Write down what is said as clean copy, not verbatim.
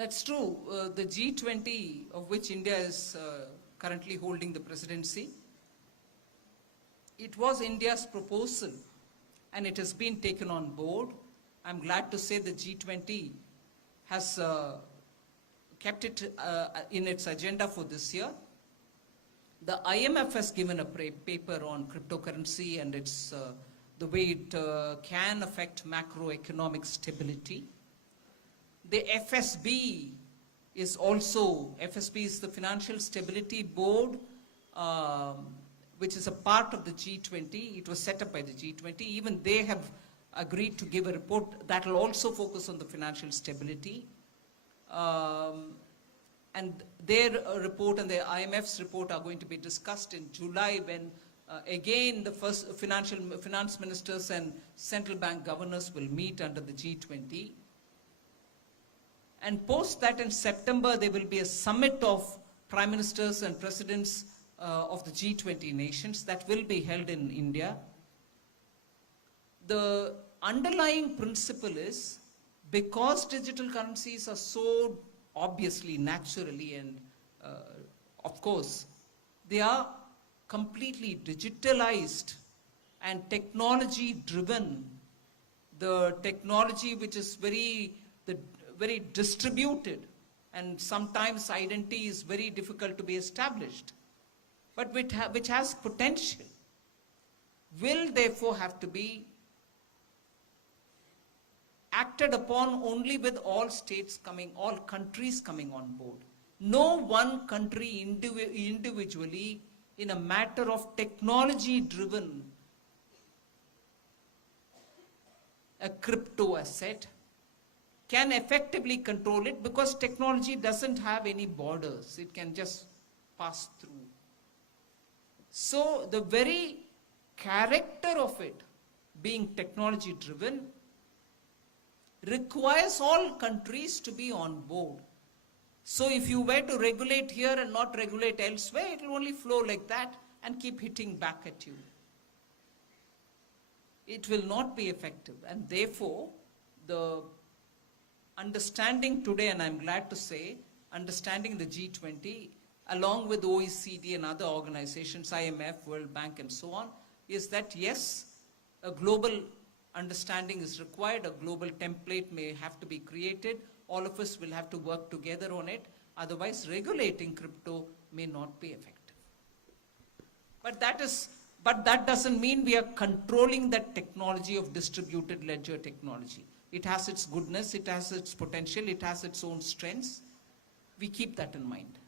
That's true. The G20, of which India is currently holding the presidency, it was India's proposal and it has been taken on board. I'm glad to say the G20 has kept it in its agenda for this year. The IMF has given a paper on cryptocurrency and its the way it can affect macroeconomic stability. The FSB is also, FSB is the Financial Stability Board, which is a part of the G20. It was set up by the G20. Even they have agreed to give a report that will also focus on the financial stability. And their report and the IMF's report are going to be discussed in July when again the first finance ministers and central bank governors will meet under the G20. And post that in September, there will be a summit of prime ministers and presidents of the G20 nations that will be held in India. The underlying principle is, because digital currencies are so obviously, naturally, and of course, they are completely digitalized and technology driven. The technology which is very distributed, and sometimes identity is very difficult to be established, but which has potential, will therefore have to be acted upon only with all countries coming on board. No one country individually, in a matter of technology driven a crypto asset, can effectively control it, because technology doesn't have any borders. It can just pass through. So the very character of it being technology driven requires all countries to be on board. So if you were to regulate here and not regulate elsewhere, it will only flow like that and keep hitting back at you. It will not be effective. And therefore, the understanding today, and I'm glad to say, understanding the G20, along with OECD and other organizations, IMF, World Bank, and so on, is that yes, a global understanding is required, a global template may have to be created, all of us will have to work together on it, otherwise regulating crypto may not be effective. But that doesn't mean we are controlling that technology of distributed ledger technology. It has its goodness, it has its potential, it has its own strengths. We keep that in mind.